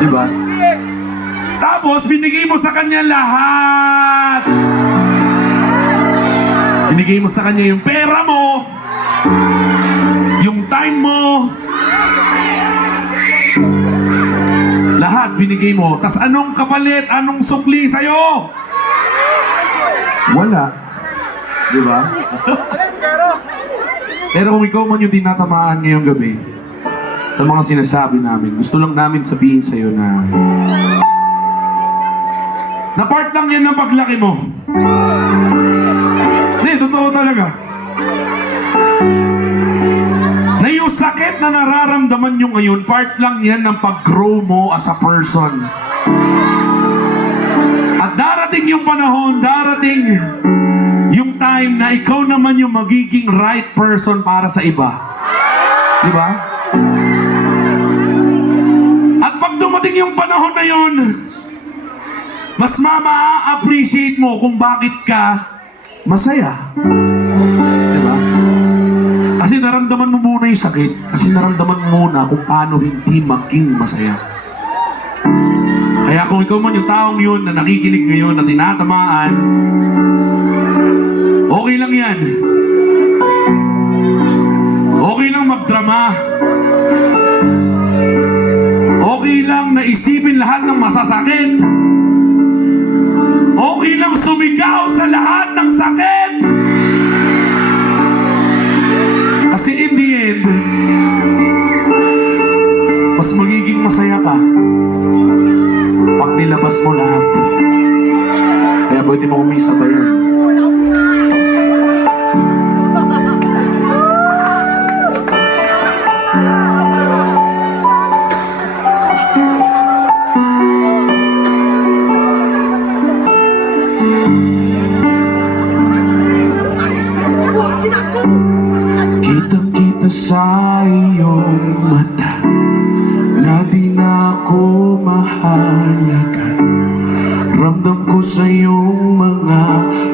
Di ba? Tapos, binigay mo sa kanya lahat. Binigay mo sa kanya yung pera mo, yung time mo, lahat binigay mo. Tas anong kapalit? Anong sukli sa'yo? Wala. Di ba? Pero kung ikaw man yung tinatamaan ngayong gabi, sa mga sinasabi namin, gusto lang namin sabihin sa'yo na part lang yan ng paglaki mo. Hindi, totoo talaga. Na yung sakit na nararamdaman nyo ngayon, part lang yan ng pag-grow mo as a person. At darating yung panahon, darating yung time na ikaw naman yung magiging right person para sa iba. Di ba? At pag dumating yung panahon na yun, mas ma-appreciate mo kung bakit ka masaya. Diba? Kasi naramdaman mo muna yung sakit. Kasi naramdaman mo muna kung paano hindi maging masaya. Kaya kung ikaw man yung taong yun na nakikinig ngayon na tinatamaan, okay lang yan. Okay lang magdrama. Okay lang na isipin lahat ng masasakit. Okay lang sumigaw sa lahat ng sakit. Kasi in the end, mas magiging masaya ka pag nilabas mo lahat. Kaya pwede mo kumisabayan. Kitang-kita sa iyong mata na di na ako mahalaga. Ramdam ko sa iyong mga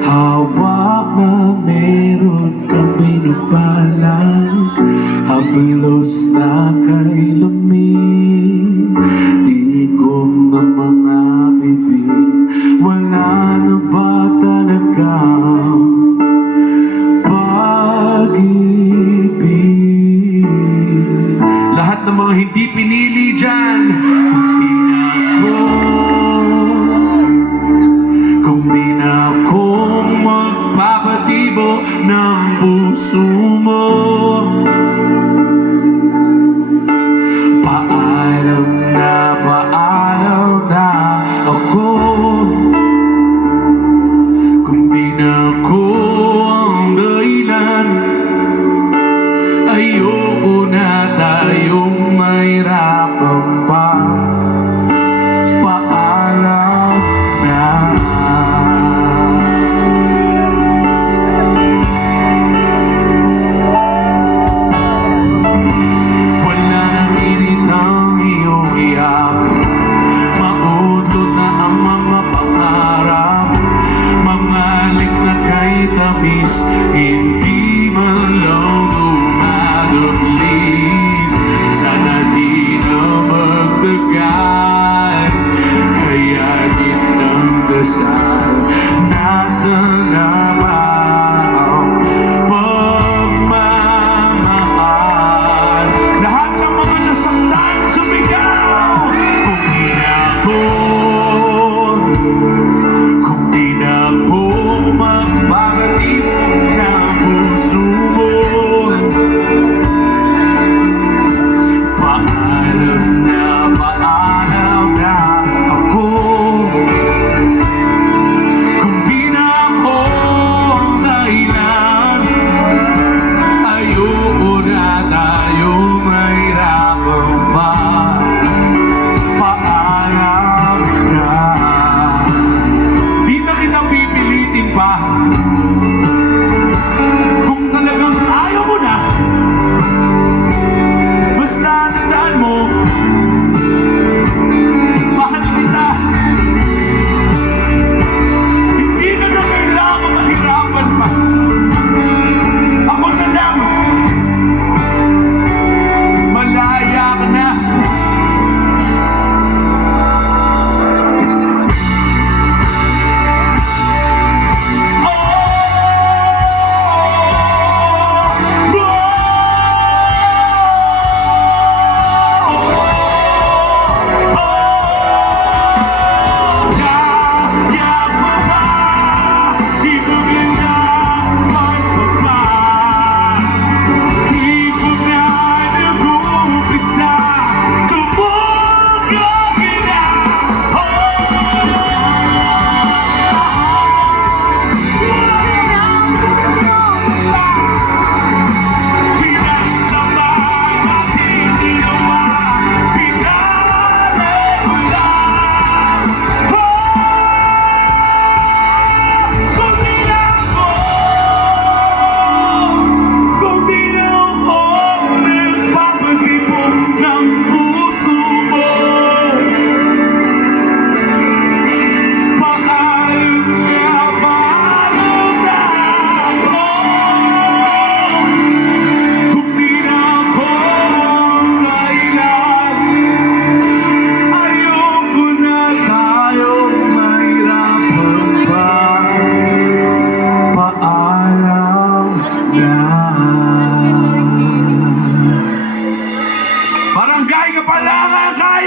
hawak na meron kang binubalang. Haplos na kay lamig, tigom ng mga bibig. Wala na ba talaga pag-ibig? Lahat ng mga hindi pinili dyan,